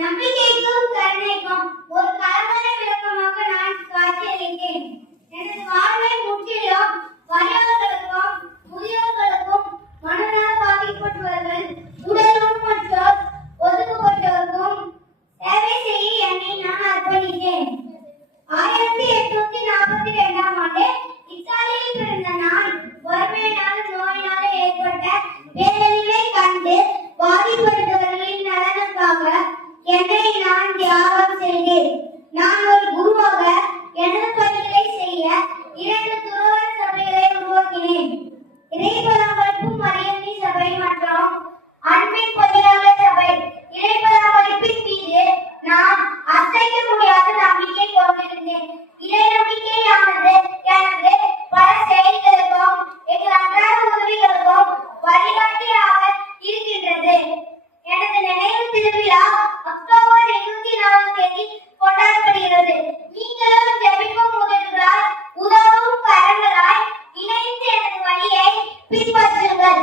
நம்பிக்கைக்கும் கருணைக்கும் ஒரு கலவர விளக்கமாக நான் காட்சியளித்தேன். எனது வாழ்வை முற்றிலும் வறியவர்களுக்கும் முதியோர்களுக்கும் மனநல பாதிக்கப்பட்டவர்கள் உடல் மற்றும் ஒதுக்கப்பட்டவருக்கும் சேவை செய்ய என்னை நான் அர்ப்பணித்தேன். 1842ஆம் ஆண்டு இத்தாலியில் பிறந்த நான் வறுமையினால் நோயினால் ஏற்பட்ட பேரழிவை கண்டு பாதிப்பட்டவர்களின் நலனுக்காக என்னை நான் தியாகம் செய்தேன். நான் ஒரு குருவாக எனது பணிகளை செய்ய 2 துறவற சபைகளை உருவாக்கினேன். இறைப்பராமரிப்பு மரியம்மி சபை மற்றும் அன்பின் பொறியாளர் சபை. இறைப்பராமரிப்பின் மீது நான் அசைக்க முடியாத நம்பிக்கை கொண்டிருந்தேன். இறை நம்பிக்கையானது எனது பல செயல்களுக்கும் எங்கள் அன்றாட உதவிகளுக்கும் வழிகாட்டியாக இருக்கின்றது. எனது நினைவு திருவிழா அக்டோபர் 24ஆம் தேதி கொண்டாடப்படுகிறது. நீங்களும் ஜெபிக்கும் முதல்களாய் உதவும் கரங்களாய் இணைந்து எனது வழியை பின்பற்றுங்கள்.